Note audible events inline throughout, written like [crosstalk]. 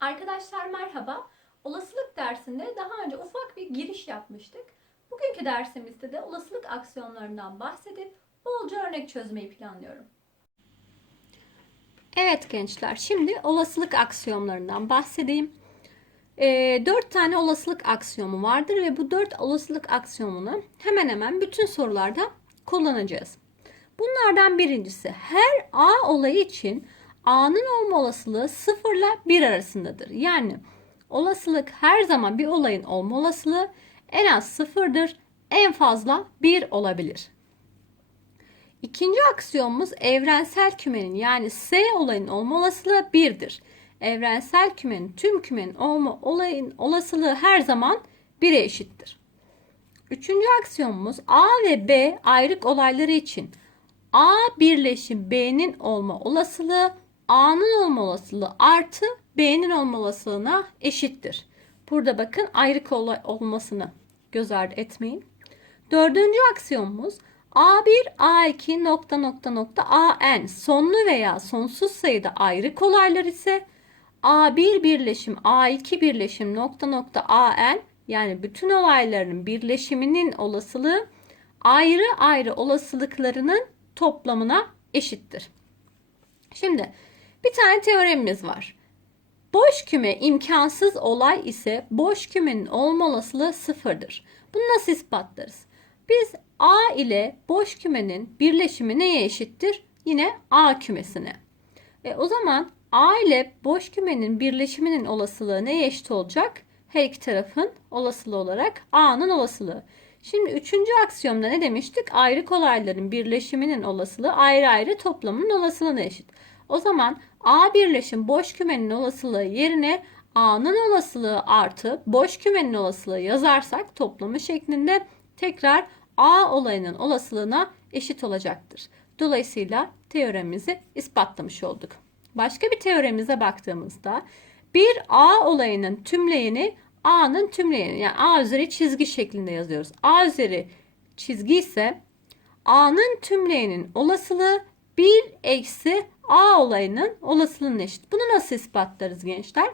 Arkadaşlar merhaba. Olasılık dersinde daha önce ufak bir giriş yapmıştık. Bugünkü dersimizde de olasılık aksiyonlarından bahsedip bolca örnek çözmeyi planlıyorum. Evet gençler, şimdi olasılık aksiyonlarından bahsedeyim. Ee, 4 tane olasılık aksiyomu vardır ve bu 4 olasılık aksiyomunu hemen hemen bütün sorularda kullanacağız. Bunlardan birincisi her A olayı için A'nın olma olasılığı 0 ile 1 arasındadır. Yani olasılık her zaman bir olayın olma olasılığı en az 0'dır, en fazla 1 olabilir. İkinci aksiyonumuz evrensel kümenin yani S olayın olma olasılığı 1'dir. Evrensel kümenin tüm kümenin olma olayın olasılığı her zaman 1'e eşittir. Üçüncü aksiyonumuz A ve B ayrık olayları için A birleşim B'nin olma olasılığı A'nın olma olasılığı artı B'nin olma olasılığına eşittir. Burada bakın ayrık olay olmasını göz ardı etmeyin. Dördüncü aksiyonumuz A1, A2 nokta nokta nokta AN sonlu veya sonsuz sayıda ayrık olaylar ise A1 birleşim A2 birleşim nokta nokta AN yani bütün olayların birleşiminin olasılığı ayrı ayrı olasılıklarının toplamına eşittir. Şimdi bir tane teoremimiz var. Boş küme imkansız olay ise boş kümenin olma olasılığı sıfırdır. Bunu nasıl ispatlarız? Biz A ile boş kümenin birleşimi neye eşittir? Yine A kümesine. E, o zaman A ile boş kümenin birleşiminin olasılığı neye eşit olacak? Her iki tarafın olasılığı olarak A'nın olasılığı. Şimdi üçüncü aksiyomda ne demiştik? Ayrık olayların birleşiminin olasılığı ayrı ayrı toplamının olasılığına eşit. O zaman A birleşim boş kümenin olasılığı yerine A'nın olasılığı artı boş kümenin olasılığı yazarsak toplamı şeklinde tekrar A olayının olasılığına eşit olacaktır. Dolayısıyla teoremimizi ispatlamış olduk. Başka bir teoremize baktığımızda bir A olayının tümleyeni A'nın tümleyeni yani A üzeri çizgi şeklinde yazıyoruz. A üzeri çizgi ise A'nın tümleyenin olasılığı 1 eksi A olayının olasılığına eşit. Bunu nasıl ispatlarız gençler?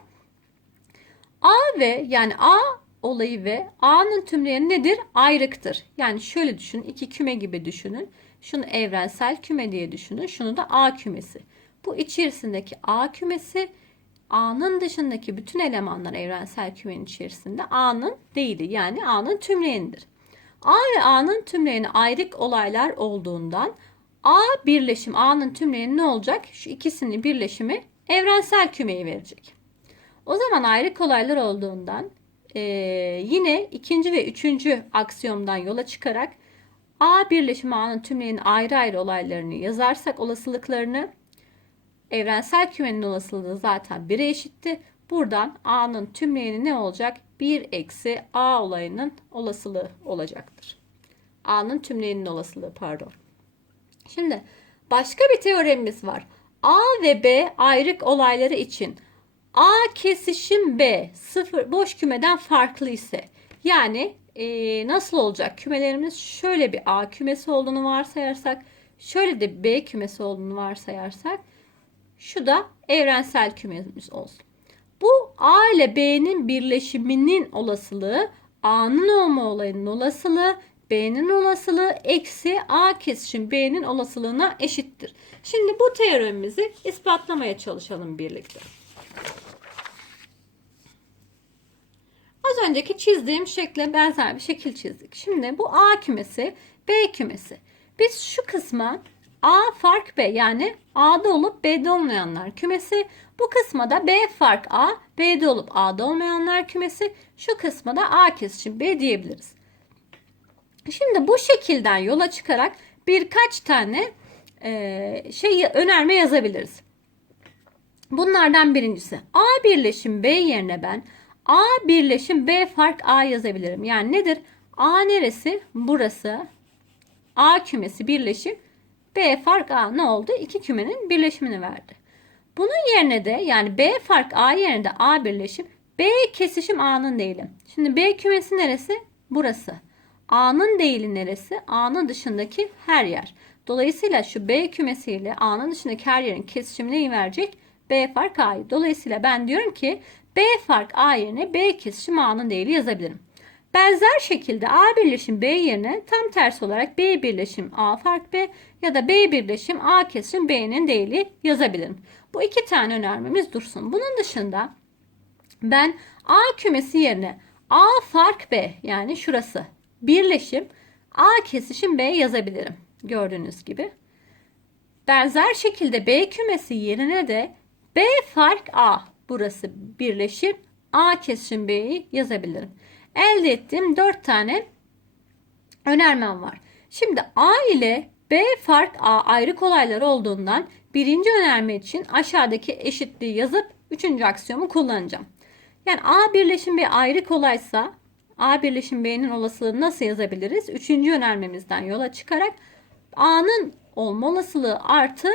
A ve yani A olayı ve A'nın tümleyeni nedir? Ayrıktır. Yani şöyle düşünün. iki küme gibi düşünün. Şunu evrensel küme diye düşünün. Şunu da A kümesi. Bu içerisindeki A kümesi A'nın dışındaki bütün elemanlar evrensel kümenin içerisinde A'nın değili yani A'nın tümleyenidir. A ve A'nın tümleyeni ayrık olaylar olduğundan A birleşim A'nın tümleyeni ne olacak? Şu ikisinin birleşimi evrensel kümeyi verecek. O zaman ayrık olaylar olduğundan e, yine ikinci ve üçüncü aksiyomdan yola çıkarak A birleşim A'nın tümleyenin ayrı ayrı olaylarını yazarsak olasılıklarını evrensel kümenin olasılığı zaten 1'e eşitti. Buradan A'nın tümleyeni ne olacak? 1 eksi A olayının olasılığı olacaktır. A'nın tümleyenin olasılığı pardon. Şimdi başka bir teoremimiz var. A ve B ayrık olayları için A kesişim B sıfır boş kümeden farklı ise yani e, nasıl olacak? Kümelerimiz şöyle bir A kümesi olduğunu varsayarsak şöyle de B kümesi olduğunu varsayarsak şu da evrensel kümemiz olsun. Bu A ile B'nin birleşiminin olasılığı A'nın olma olayının olasılığı B'nin olasılığı eksi A kesişim B'nin olasılığına eşittir. Şimdi bu teoremimizi ispatlamaya çalışalım birlikte. Az önceki çizdiğim şekle benzer bir şekil çizdik. Şimdi bu A kümesi, B kümesi. Biz şu kısma A fark B yani A'da olup B'de olmayanlar kümesi. Bu kısma da B fark A, B'de olup A'da olmayanlar kümesi. Şu kısma da A kesişim B diyebiliriz. Şimdi bu şekilden yola çıkarak birkaç tane e, şey önerme yazabiliriz. Bunlardan birincisi A birleşim B yerine ben A birleşim B fark A yazabilirim. Yani nedir? A neresi? Burası. A kümesi birleşim B fark A ne oldu? İki kümenin birleşimini verdi. Bunun yerine de yani B fark A yerine de A birleşim B kesişim A'nın değilim. Şimdi B kümesi neresi? Burası. A'nın değili neresi? A'nın dışındaki her yer. Dolayısıyla şu B kümesiyle A'nın dışındaki her yerin kesişimi neyi verecek? B fark A'yı. Dolayısıyla ben diyorum ki B fark A yerine B kesişim A'nın değeri yazabilirim. Benzer şekilde A birleşim B yerine tam tersi olarak B birleşim A fark B ya da B birleşim A kesişim B'nin değeri yazabilirim. Bu iki tane önermemiz dursun. Bunun dışında ben A kümesi yerine A fark B yani şurası birleşim A kesişim B yazabilirim. Gördüğünüz gibi. Benzer şekilde B kümesi yerine de B fark A burası birleşim A kesişim B'yi yazabilirim. Elde ettiğim 4 tane önermem var. Şimdi A ile B fark A ayrı kolaylar olduğundan birinci önerme için aşağıdaki eşitliği yazıp üçüncü aksiyomu kullanacağım. Yani A birleşim B ayrı kolaysa A birleşim B'nin olasılığını nasıl yazabiliriz? Üçüncü önermemizden yola çıkarak A'nın olma olasılığı artı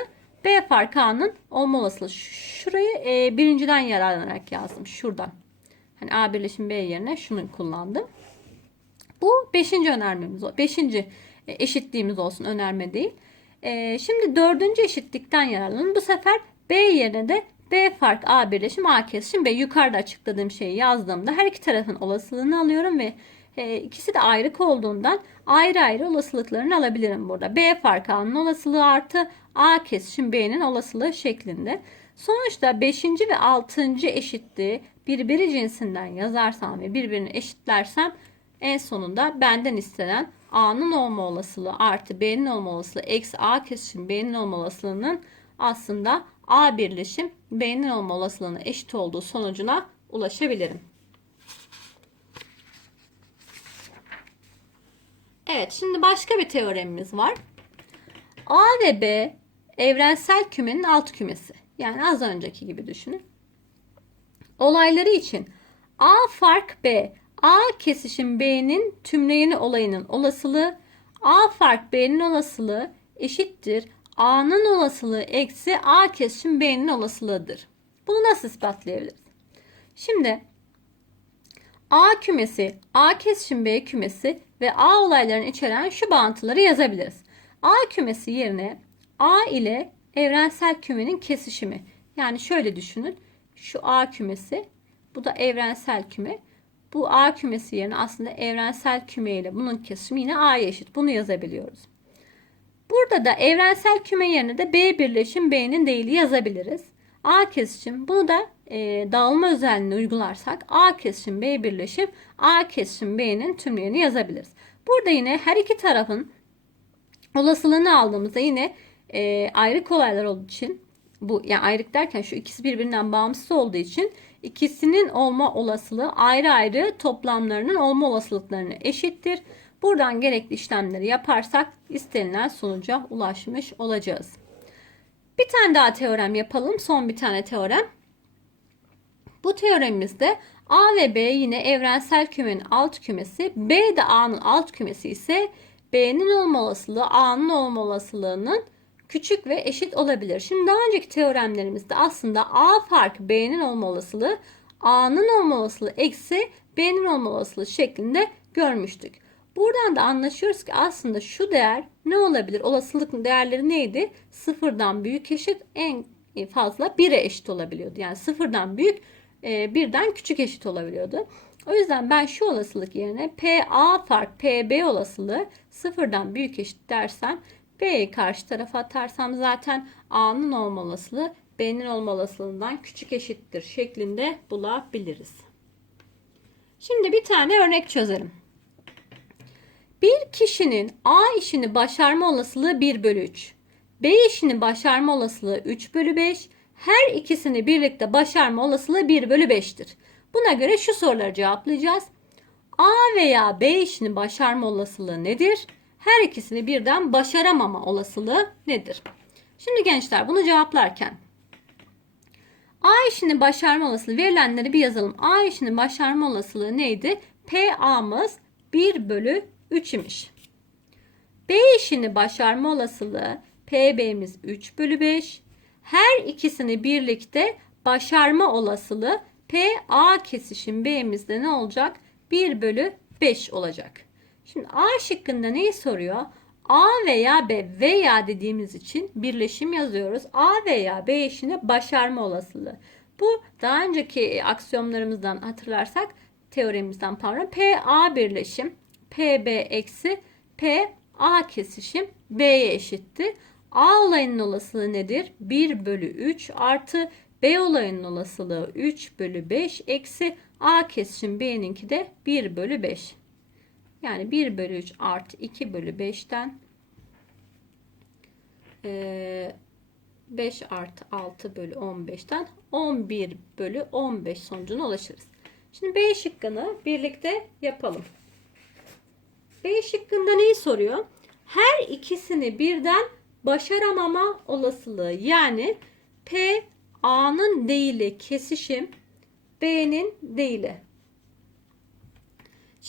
B fark A'nın olma olasılığı. Şurayı e, birinciden yararlanarak yazdım. Şuradan. Hani A birleşim B yerine şunu kullandım. Bu beşinci önermemiz. Beşinci e, eşitliğimiz olsun önerme değil. E, şimdi dördüncü eşitlikten yararlanın. Bu sefer B yerine de B fark A birleşim A kesişim B yukarıda açıkladığım şeyi yazdığımda her iki tarafın olasılığını alıyorum ve e, ikisi de ayrık olduğundan ayrı ayrı olasılıklarını alabilirim burada. B fark A'nın olasılığı artı A kesişim B'nin olasılığı şeklinde. Sonuçta 5. ve 6. eşitliği birbiri cinsinden yazarsam ve birbirini eşitlersem en sonunda benden istenen A'nın olma olasılığı artı B'nin olma olasılığı eksi A kesişim B'nin olma olasılığının aslında A birleşim B'nin olma olasılığına eşit olduğu sonucuna ulaşabilirim. Evet şimdi başka bir teoremimiz var. A ve B evrensel kümenin alt kümesi. Yani az önceki gibi düşünün. Olayları için A fark B, A kesişim B'nin tümleyeni olayının olasılığı, A fark B'nin olasılığı eşittir. A'nın olasılığı eksi A kesişim B'nin olasılığıdır. Bunu nasıl ispatlayabiliriz? Şimdi A kümesi, A kesişim B kümesi ve A olaylarını içeren şu bağıntıları yazabiliriz. A kümesi yerine A ile evrensel kümenin kesişimi. Yani şöyle düşünün. Şu A kümesi, bu da evrensel küme. Bu A kümesi yerine aslında evrensel küme ile bunun kesişimi yine A'ya eşit. Bunu yazabiliyoruz. Burada da evrensel küme yerine de B birleşim B'nin değili yazabiliriz. A kesişim bunu da e, dağılma özelliğini uygularsak A kesişim B birleşim A kesişim B'nin tümleyeni yazabiliriz. Burada yine her iki tarafın olasılığını aldığımızda yine e, ayrık olaylar olduğu için bu yani ayrık derken şu ikisi birbirinden bağımsız olduğu için ikisinin olma olasılığı ayrı ayrı toplamlarının olma olasılıklarını eşittir. Buradan gerekli işlemleri yaparsak istenilen sonuca ulaşmış olacağız. Bir tane daha teorem yapalım. Son bir tane teorem. Bu teoremimizde A ve B yine evrensel kümenin alt kümesi, B de A'nın alt kümesi ise B'nin olma olasılığı A'nın olma olasılığının küçük ve eşit olabilir. Şimdi daha önceki teoremlerimizde aslında A fark B'nin olma olasılığı A'nın olma olasılığı eksi B'nin olma olasılığı şeklinde görmüştük. Buradan da anlaşıyoruz ki aslında şu değer ne olabilir? Olasılık değerleri neydi? Sıfırdan büyük eşit en fazla 1'e eşit olabiliyordu. Yani sıfırdan büyük e, birden küçük eşit olabiliyordu. O yüzden ben şu olasılık yerine PA fark PB olasılığı sıfırdan büyük eşit dersem B'yi karşı tarafa atarsam zaten A'nın olma olasılığı B'nin olma olasılığından küçük eşittir şeklinde bulabiliriz. Şimdi bir tane örnek çözelim. Bir kişinin A işini başarma olasılığı 1 bölü 3. B işini başarma olasılığı 3 bölü 5. Her ikisini birlikte başarma olasılığı 1 bölü 5'tir. Buna göre şu soruları cevaplayacağız. A veya B işini başarma olasılığı nedir? Her ikisini birden başaramama olasılığı nedir? Şimdi gençler bunu cevaplarken A işini başarma olasılığı verilenleri bir yazalım. A işini başarma olasılığı neydi? PA'mız 1 bölü 3 imiş. B işini başarma olasılığı PB'miz 3 bölü 5. Her ikisini birlikte başarma olasılığı PA kesişim B'mizde ne olacak? 1 bölü 5 olacak. Şimdi A şıkkında neyi soruyor? A veya B veya dediğimiz için birleşim yazıyoruz. A veya B eşine başarma olasılığı. Bu daha önceki aksiyomlarımızdan hatırlarsak teoremimizden pardon P A birleşim P B eksi P A kesişim B'ye eşitti. A olayının olasılığı nedir? 1 bölü 3 artı B olayının olasılığı 3 bölü 5 eksi A kesişim B'ninki de 1 bölü 5. Yani 1 bölü 3 artı 2 bölü 5'ten 5 artı 6 bölü 15'ten 11 bölü 15 sonucuna ulaşırız. Şimdi B şıkkını birlikte yapalım. B şıkkında neyi soruyor? Her ikisini birden başaramama olasılığı yani P A'nın değili kesişim B'nin değili.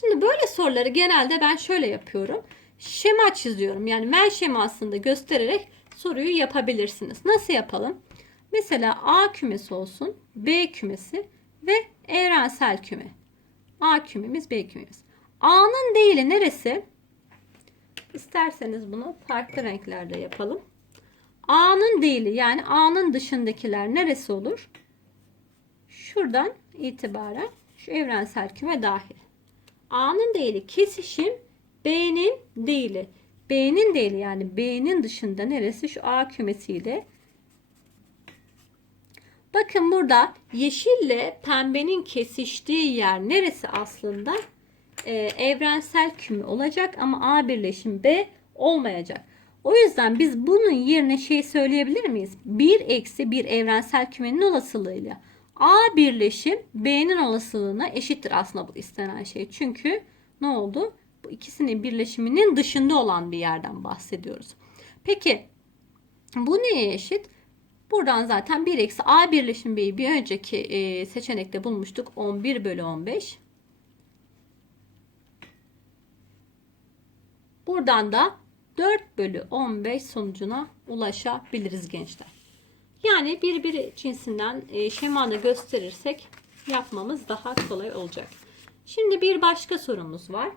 Şimdi böyle soruları genelde ben şöyle yapıyorum. Şema çiziyorum. Yani men şemasında göstererek soruyu yapabilirsiniz. Nasıl yapalım? Mesela A kümesi olsun, B kümesi ve evrensel küme. A kümemiz, B kümemiz. A'nın değili neresi? İsterseniz bunu farklı renklerde yapalım. A'nın değili yani A'nın dışındakiler neresi olur? Şuradan itibaren şu evrensel küme dahil. A'nın değili kesişim B'nin değili. B'nin değili yani B'nin dışında neresi? Şu A kümesiyle. Bakın burada yeşille pembenin kesiştiği yer neresi aslında? Ee, evrensel küme olacak ama A birleşim B olmayacak. O yüzden biz bunun yerine şey söyleyebilir miyiz? 1 eksi 1 evrensel kümenin olasılığıyla A birleşim B'nin olasılığına eşittir aslında bu istenen şey. Çünkü ne oldu? Bu ikisinin birleşiminin dışında olan bir yerden bahsediyoruz. Peki bu neye eşit? Buradan zaten 1 eksi A birleşim B'yi bir önceki e, seçenekte bulmuştuk. 11 bölü 15. Buradan da 4 bölü 15 sonucuna ulaşabiliriz gençler. Yani birbiri cinsinden e, şemada gösterirsek yapmamız daha kolay olacak. Şimdi bir başka sorumuz var.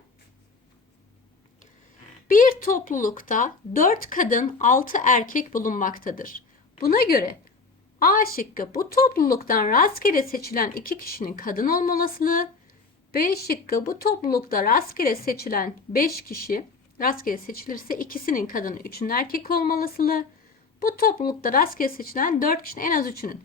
Bir toplulukta 4 kadın 6 erkek bulunmaktadır. Buna göre A şıkkı bu topluluktan rastgele seçilen 2 kişinin kadın olma olasılığı, B şıkkı bu toplulukta rastgele seçilen 5 kişi rastgele seçilirse ikisinin kadın, üçünün erkek olma olasılığı, bu toplulukta rastgele seçilen 4 kişinin en az 3'ünün.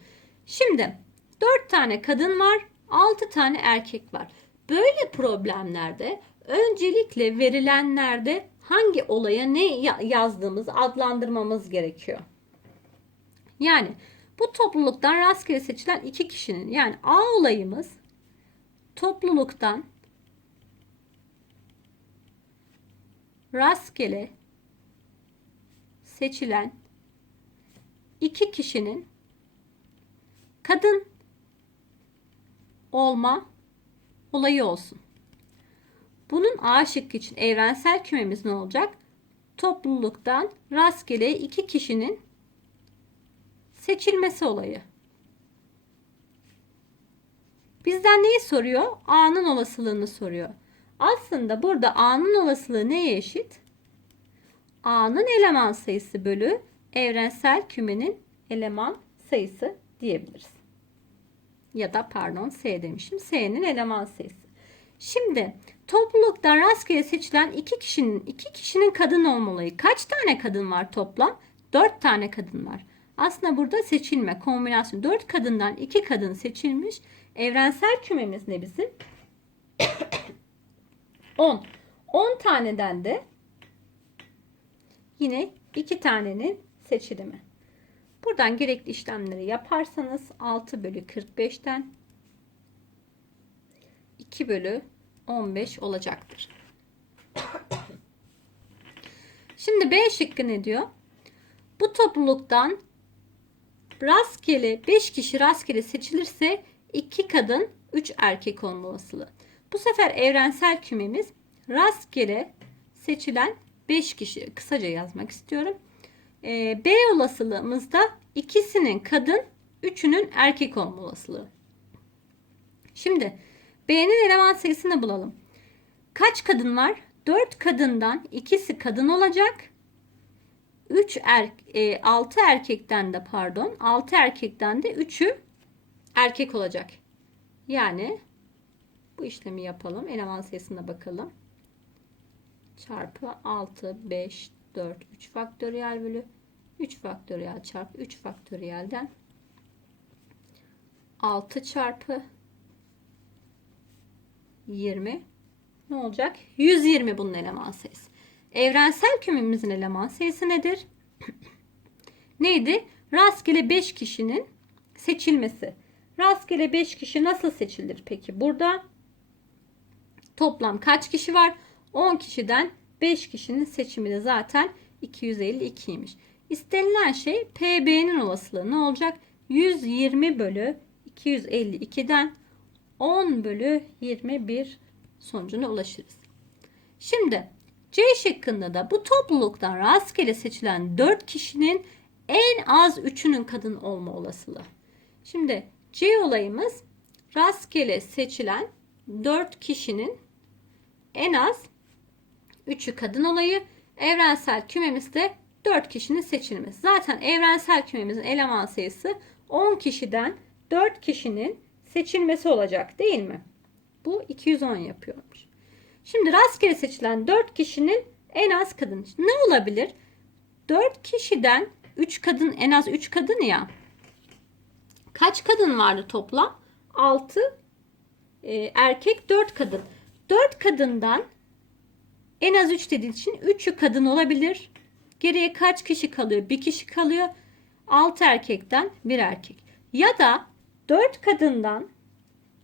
Şimdi 4 tane kadın var, 6 tane erkek var. Böyle problemlerde öncelikle verilenlerde hangi olaya ne yazdığımız, adlandırmamız gerekiyor. Yani bu topluluktan rastgele seçilen iki kişinin yani A olayımız topluluktan rastgele seçilen iki kişinin kadın olma olayı olsun. Bunun A şıkkı için evrensel kümemiz ne olacak? Topluluktan rastgele iki kişinin seçilmesi olayı. Bizden neyi soruyor? A'nın olasılığını soruyor. Aslında burada A'nın olasılığı neye eşit? A'nın eleman sayısı bölü evrensel kümenin eleman sayısı diyebiliriz. Ya da pardon S demişim. S'nin eleman sayısı. Şimdi topluluktan rastgele seçilen iki kişinin iki kişinin kadın olmalı. Kaç tane kadın var toplam? Dört tane kadın var. Aslında burada seçilme, kombinasyon. Dört kadından iki kadın seçilmiş. Evrensel kümemiz ne bizim? [coughs] 10. 10 taneden de yine iki tanenin seçilimi. Buradan gerekli işlemleri yaparsanız 6 bölü 45'ten 2 bölü 15 olacaktır. Şimdi B şıkkı ne diyor? Bu topluluktan rastgele 5 kişi rastgele seçilirse 2 kadın 3 erkek olma. Bu sefer evrensel kümemiz rastgele seçilen 5 kişi kısaca yazmak istiyorum. Ee, B olasılığımızda ikisinin kadın, üçünün erkek olma olasılığı. Şimdi B'nin eleman sayısını bulalım. Kaç kadın var? 4 kadından ikisi kadın olacak. 3 er, e, 6 erkekten de pardon 6 erkekten de 3'ü erkek olacak. Yani bu işlemi yapalım. Eleman sayısına bakalım. Çarpı 6, 5, 4, 3 faktöriyel bölü 3 faktöriyel çarpı 3 faktöriyelden 6 çarpı 20 ne olacak? 120 bunun eleman sayısı. Evrensel kümemizin eleman sayısı nedir? [clears throat] Neydi? Rastgele 5 kişinin seçilmesi. Rastgele 5 kişi nasıl seçilir peki? Burada toplam kaç kişi var? 10 kişiden 5 kişinin seçimi de zaten 252'ymiş. İstenilen şey PB'nin olasılığı ne olacak? 120 bölü 252'den 10 bölü 21 sonucuna ulaşırız. Şimdi C şıkkında da bu topluluktan rastgele seçilen 4 kişinin en az 3'ünün kadın olma olasılığı. Şimdi C olayımız rastgele seçilen 4 kişinin en az 3'ü kadın olayı. Evrensel kümemizde 4 kişinin seçilmesi. Zaten evrensel kümemizin eleman sayısı 10 kişiden 4 kişinin seçilmesi olacak değil mi? Bu 210 yapıyormuş. Şimdi rastgele seçilen 4 kişinin en az kadın. Ne olabilir? 4 kişiden 3 kadın en az 3 kadın ya. Kaç kadın vardı toplam? 6 e, erkek 4 kadın. 4 kadından en az 3 dediği için 3'ü kadın olabilir. Geriye kaç kişi kalıyor? Bir kişi kalıyor. 6 erkekten bir erkek. Ya da 4 kadından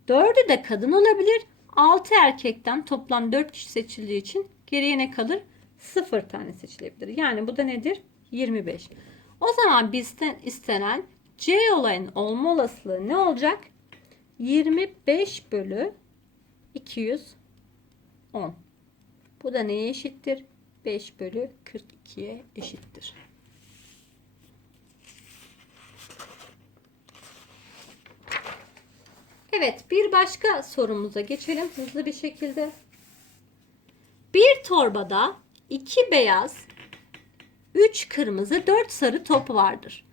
4'ü de kadın olabilir. 6 erkekten toplam 4 kişi seçildiği için geriye ne kalır? 0 tane seçilebilir. Yani bu da nedir? 25. O zaman bizden istenen C olayın olma olasılığı ne olacak? 25 bölü 210. Bu da neye eşittir? 5 bölü 42'ye eşittir. Evet bir başka sorumuza geçelim hızlı bir şekilde. Bir torbada iki beyaz, üç kırmızı, dört sarı top vardır.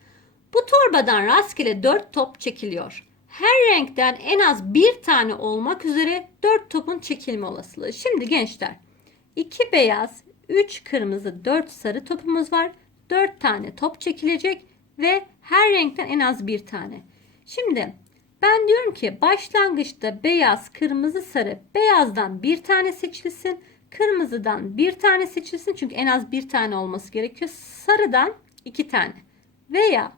Bu torbadan rastgele dört top çekiliyor. Her renkten en az bir tane olmak üzere dört topun çekilme olasılığı. Şimdi gençler iki beyaz, üç kırmızı, dört sarı topumuz var. Dört tane top çekilecek ve her renkten en az bir tane. Şimdi ben diyorum ki başlangıçta beyaz, kırmızı, sarı. Beyazdan bir tane seçilsin. Kırmızıdan bir tane seçilsin. Çünkü en az bir tane olması gerekiyor. Sarıdan iki tane. Veya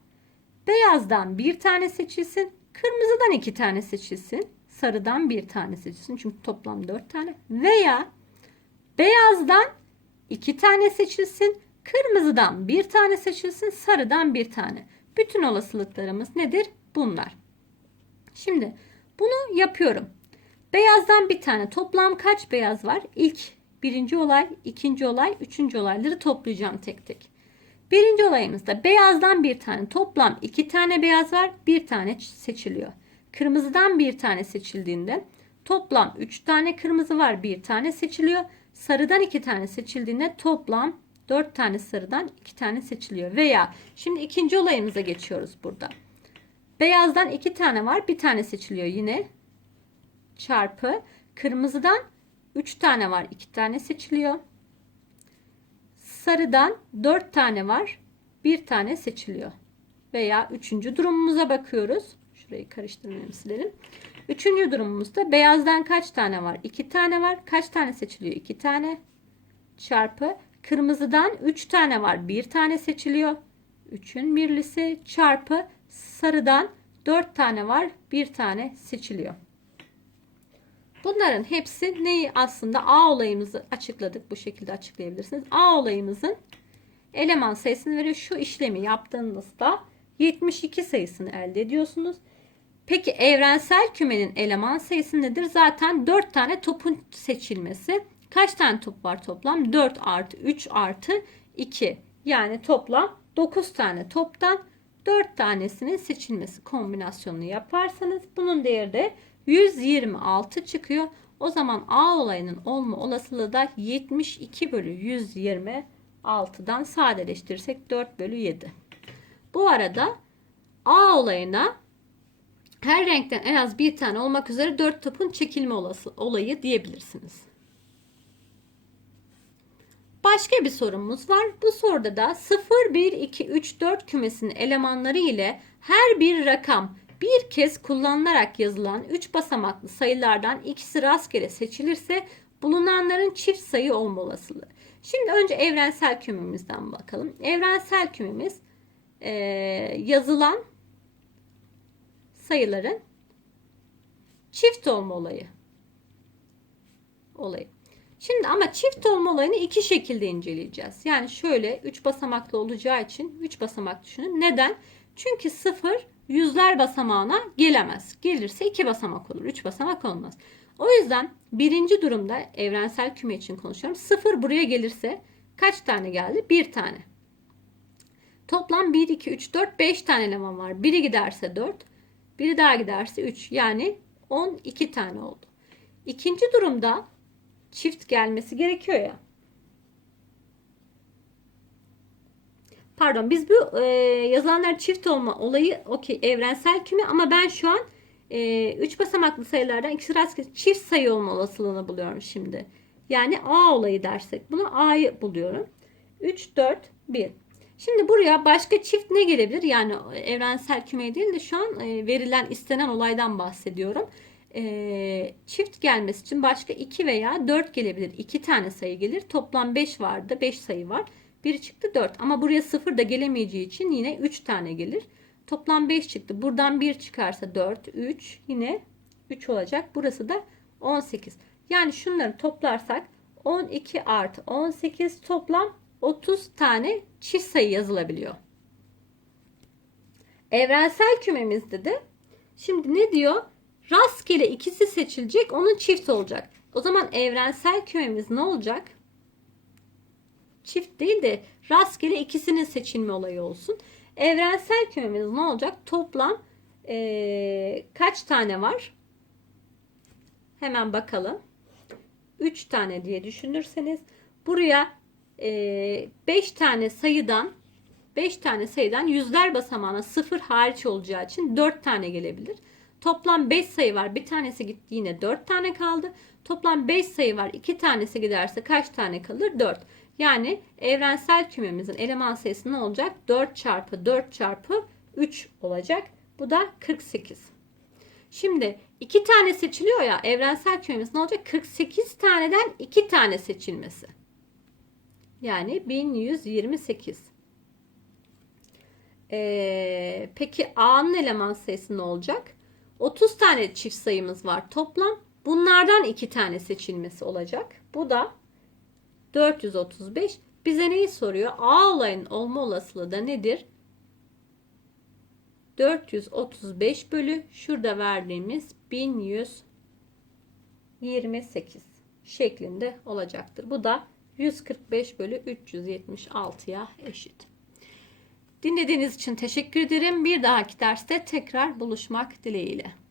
beyazdan bir tane seçilsin. Kırmızıdan iki tane seçilsin. Sarıdan bir tane seçilsin. Çünkü toplam dört tane. Veya beyazdan iki tane seçilsin. Kırmızıdan bir tane seçilsin. Sarıdan bir tane. Bütün olasılıklarımız nedir? Bunlar. Şimdi bunu yapıyorum. Beyazdan bir tane. Toplam kaç beyaz var? İlk birinci olay, ikinci olay, üçüncü olayları toplayacağım tek tek. Birinci olayımızda beyazdan bir tane. Toplam iki tane beyaz var. Bir tane seçiliyor. Kırmızıdan bir tane seçildiğinde toplam üç tane kırmızı var. Bir tane seçiliyor. Sarıdan iki tane seçildiğinde toplam dört tane sarıdan iki tane seçiliyor. Veya şimdi ikinci olayımıza geçiyoruz burada. Beyazdan iki tane var. Bir tane seçiliyor yine. Çarpı. Kırmızıdan üç tane var. iki tane seçiliyor. Sarıdan dört tane var. Bir tane seçiliyor. Veya üçüncü durumumuza bakıyoruz. Şurayı karıştırmayalım silelim. Üçüncü durumumuzda beyazdan kaç tane var? İki tane var. Kaç tane seçiliyor? İki tane. Çarpı. Kırmızıdan üç tane var. Bir tane seçiliyor. Üçün birlisi çarpı sarıdan 4 tane var. Bir tane seçiliyor. Bunların hepsi neyi aslında A olayımızı açıkladık. Bu şekilde açıklayabilirsiniz. A olayımızın eleman sayısını veriyor. Şu işlemi yaptığınızda 72 sayısını elde ediyorsunuz. Peki evrensel kümenin eleman sayısı nedir? Zaten 4 tane topun seçilmesi. Kaç tane top var toplam? 4 artı 3 artı 2. Yani toplam 9 tane toptan 4 tanesinin seçilmesi kombinasyonunu yaparsanız bunun değeri de 126 çıkıyor. O zaman A olayının olma olasılığı da 72 bölü 126'dan sadeleştirirsek 4 bölü 7. Bu arada A olayına her renkten en az bir tane olmak üzere 4 topun çekilme olası, olayı diyebilirsiniz. Başka bir sorumuz var. Bu soruda da 0, 1, 2, 3, 4 kümesinin elemanları ile her bir rakam bir kez kullanılarak yazılan 3 basamaklı sayılardan ikisi rastgele seçilirse bulunanların çift sayı olma olasılığı. Şimdi önce evrensel kümemizden bakalım. Evrensel kümemiz e, yazılan sayıların çift olma olayı. Olayı. Şimdi ama çift olma olayını iki şekilde inceleyeceğiz. Yani şöyle 3 basamaklı olacağı için 3 basamak düşünün. Neden? Çünkü 0 yüzler basamağına gelemez. Gelirse 2 basamak olur. 3 basamak olmaz. O yüzden birinci durumda evrensel küme için konuşuyorum. 0 buraya gelirse kaç tane geldi? 1 tane. Toplam 1, 2, 3, 4, 5 tane eleman var. Biri giderse 4, biri daha giderse 3. Yani 12 tane oldu. İkinci durumda çift gelmesi gerekiyor ya. Pardon biz bu e, yazılanlar çift olma olayı okey evrensel küme ama ben şu an 3 e, üç basamaklı sayılardan ikisi rastgele çift sayı olma olasılığını buluyorum şimdi. Yani A olayı dersek bunu A'yı buluyorum. 3, 4, 1. Şimdi buraya başka çift ne gelebilir? Yani evrensel küme değil de şu an e, verilen istenen olaydan bahsediyorum e, çift gelmesi için başka 2 veya 4 gelebilir. 2 tane sayı gelir. Toplam 5 vardı. 5 sayı var. Biri çıktı 4. Ama buraya 0 da gelemeyeceği için yine 3 tane gelir. Toplam 5 çıktı. Buradan 1 çıkarsa 4, 3 yine 3 olacak. Burası da 18. Yani şunları toplarsak 12 artı 18 toplam 30 tane çift sayı yazılabiliyor. Evrensel kümemizde de şimdi ne diyor? Rastgele ikisi seçilecek. Onun çift olacak. O zaman evrensel kümemiz ne olacak? Çift değil de rastgele ikisinin seçilme olayı olsun. Evrensel kümemiz ne olacak? Toplam ee, kaç tane var? Hemen bakalım. 3 tane diye düşünürseniz buraya 5 e, tane sayıdan 5 tane sayıdan yüzler basamağına 0 hariç olacağı için 4 tane gelebilir. Toplam 5 sayı var. Bir tanesi gitti yine 4 tane kaldı. Toplam 5 sayı var. 2 tanesi giderse kaç tane kalır? 4. Yani evrensel kümemizin eleman sayısı ne olacak? 4 çarpı 4 çarpı 3 olacak. Bu da 48. Şimdi 2 tane seçiliyor ya evrensel kümemiz ne olacak? 48 taneden 2 tane seçilmesi. Yani 1128. Ee, peki A'nın eleman sayısı ne olacak? 30 tane çift sayımız var toplam. Bunlardan 2 tane seçilmesi olacak. Bu da 435. Bize neyi soruyor? A olayın olma olasılığı da nedir? 435 bölü şurada verdiğimiz 1128 şeklinde olacaktır. Bu da 145 bölü 376'ya eşit. Dinlediğiniz için teşekkür ederim. Bir dahaki derste tekrar buluşmak dileğiyle.